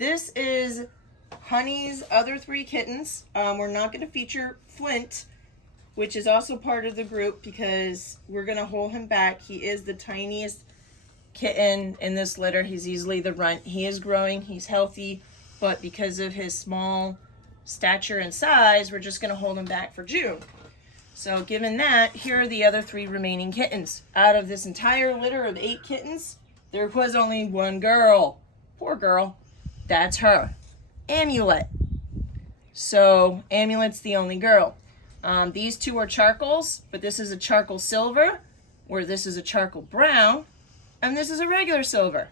This is Honey's other 3 kittens. We're not going to feature Flint, which is also part of the group, because we're going to hold him back. He is the tiniest kitten in this litter. He's easily the runt. He is growing. He's healthy, but because of his small stature and size, we're just going to hold him back for June. So given that, here are the other 3 remaining kittens. Out of this entire litter of 8 kittens, there was only 1 girl. Poor girl. That's her. Amulet. So Amulet's the only girl. These 2 are charcoals, but this is a charcoal silver, or this is a charcoal brown, and this is a regular silver.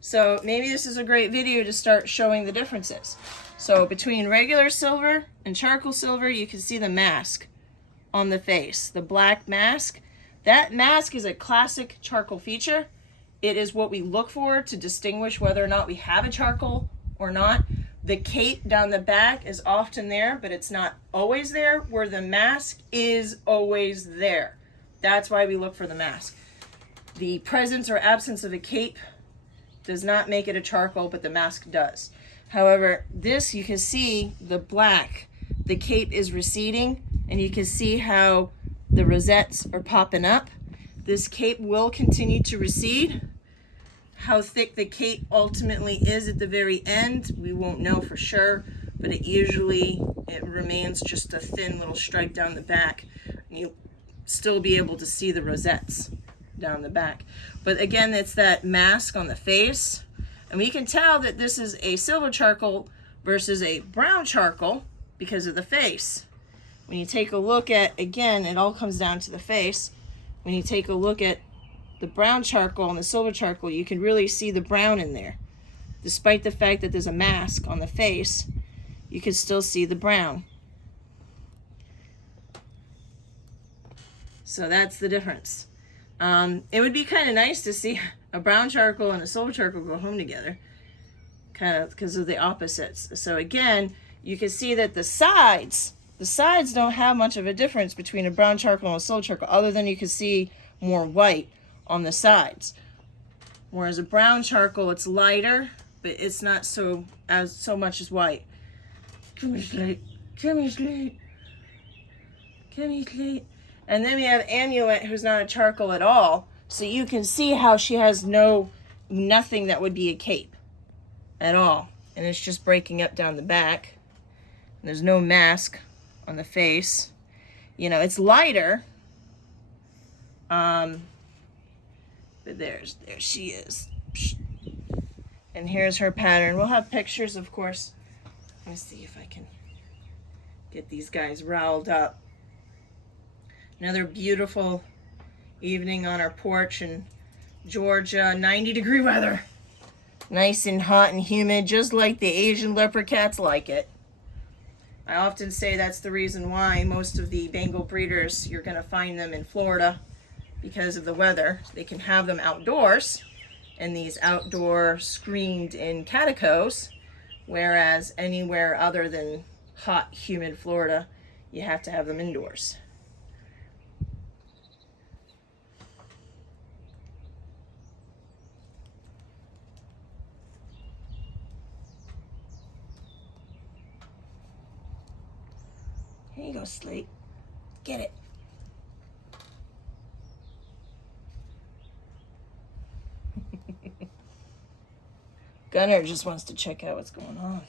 So maybe this is a great video to start showing the differences. So between regular silver and charcoal silver, you can see the mask on the face, the black mask. That mask is a classic charcoal feature. It is what we look for to distinguish whether or not we have a charcoal or not. The cape down the back is often there, but it's not always there, where the mask is always there. That's why we look for the mask. The presence or absence of a cape does not make it a charcoal, but the mask does. However, this, you can see the black, the cape is receding, and you can see how the rosettes are popping up. This cape will continue to recede. How thick the cape ultimately is at the very end, we won't know for sure, but it remains just a thin little stripe down the back. And you'll still be able to see the rosettes down the back. But again, it's that mask on the face. And we can tell that this is a silver charcoal versus a brown charcoal because of the face. When you take a look at, again, it all comes down to the face. When you take a look at the brown charcoal and the silver charcoal, you can really see the brown in there. Despite the fact that there's a mask on the face, you can still see the brown. So that's the difference. It would be kind of nice to see a brown charcoal and a silver charcoal go home together, kind of because of the opposites. So again, you can see that the sides don't have much of a difference between a brown charcoal and a silver charcoal, other than you can see more white on the sides. Whereas a brown charcoal, it's lighter, but it's not so much as white. Come here, Slate. Come here, Slate. Come here, Slate. And then we have Amulet, who's not a charcoal at all. So you can see how she has nothing that would be a cape at all. And it's just breaking up down the back. And there's no mask on the face. You know, it's lighter. But there she is. And here's her pattern. We'll have pictures, of course. Let's see if I can get these guys riled up. Another beautiful evening on our porch in Georgia. 90-degree weather. Nice and hot and humid, just like the Asian leopard cats like it. I often say that's the reason why most of the Bengal breeders, you're going to find them in Florida because of the weather. They can have them outdoors in these outdoor screened-in caticos, whereas anywhere other than hot, humid Florida, you have to have them indoors. Here you go, Slate. Get it. Gunner just wants to check out what's going on.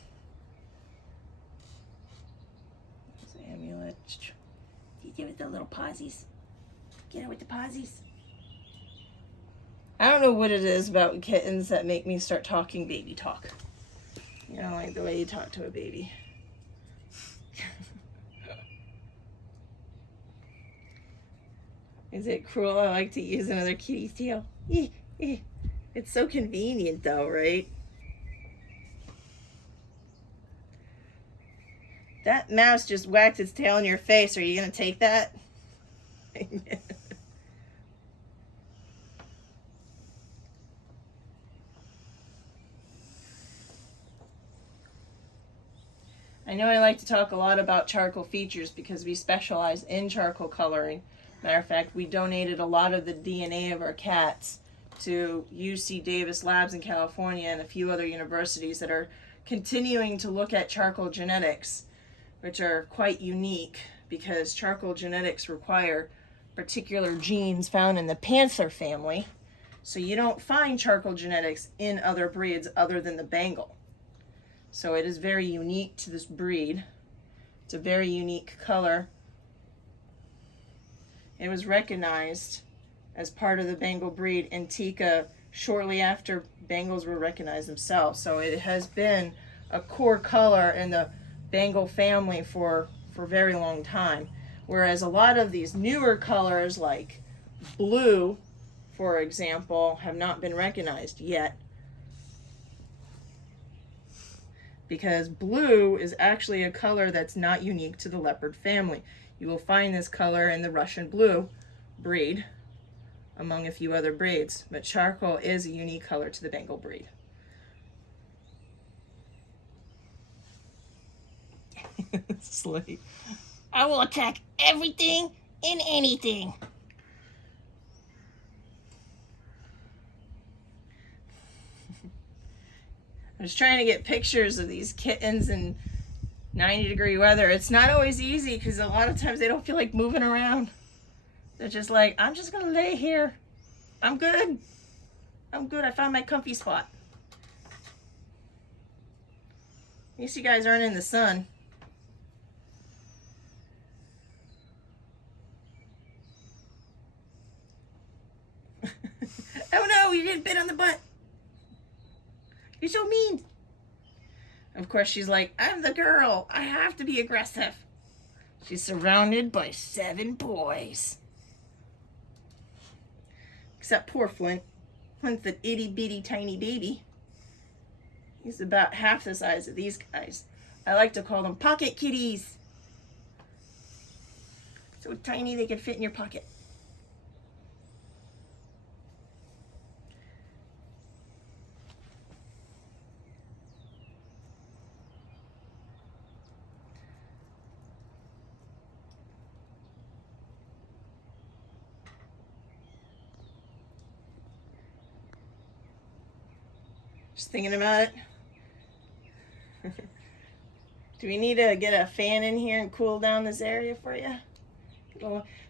There's Amulet. You give it the little pawsies. Get it with the pawsies. I don't know what it is about kittens that make me start talking baby talk. You know, like the way you talk to a baby. Is it cruel? I like to use another kitty's tail. It's so convenient though, right? That mouse just whacked its tail in your face. Are you going to take that? I know I like to talk a lot about charcoal features because we specialize in charcoal coloring. Matter of fact, we donated a lot of the DNA of our cats to UC Davis Labs in California and a few other universities that are continuing to look at charcoal genetics, which are quite unique because charcoal genetics require particular genes found in the panther family. So you don't find charcoal genetics in other breeds other than the Bengal. So it is very unique to this breed. It's a very unique color. It was recognized as part of the Bengal breed Antica shortly after Bengals were recognized themselves. So it has been a core color in the Bengal family for a very long time. Whereas a lot of these newer colors like blue, for example, have not been recognized yet. Because blue is actually a color that's not unique to the leopard family. You will find this color in the Russian blue breed, among a few other breeds, but charcoal is a unique color to the Bengal breed. Slate. I will attack everything and anything. I was trying to get pictures of these kittens in 90-degree weather. It's not always easy because a lot of times they don't feel like moving around. They're just like, I'm just going to lay here. I'm good. I'm good. I found my comfy spot. At least you guys aren't in the sun. Oh no, you didn't bit on the butt. You're so mean. Of course, she's like, I'm the girl. I have to be aggressive. She's surrounded by 7 boys. Except poor Flint. Flint's an itty bitty tiny baby. He's about half the size of these guys. I like to call them pocket kitties. So tiny they can fit in your pocket. Just thinking about it. Do we need to get a fan in here and cool down this area for you?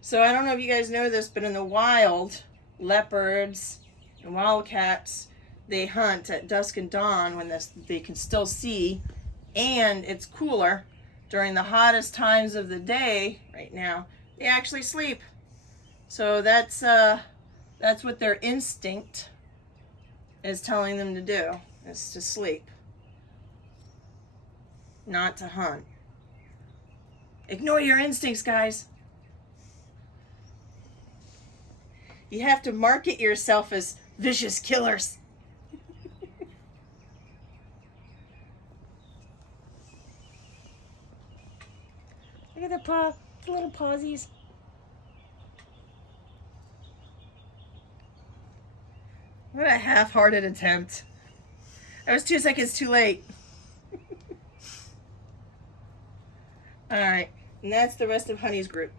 So I don't know if you guys know this, but in the wild, leopards and wildcats, they hunt at dusk and dawn when they can still see, and it's cooler. During the hottest times of the day, right now, they actually sleep. So that's what their instinct is telling them to do, is to sleep, not to hunt. Ignore your instincts, guys. You have to market yourself as vicious killers. Look at the paw, the little pawsies. What a half-hearted attempt. I was 2 seconds too late. All right, and that's the rest of Honey's group.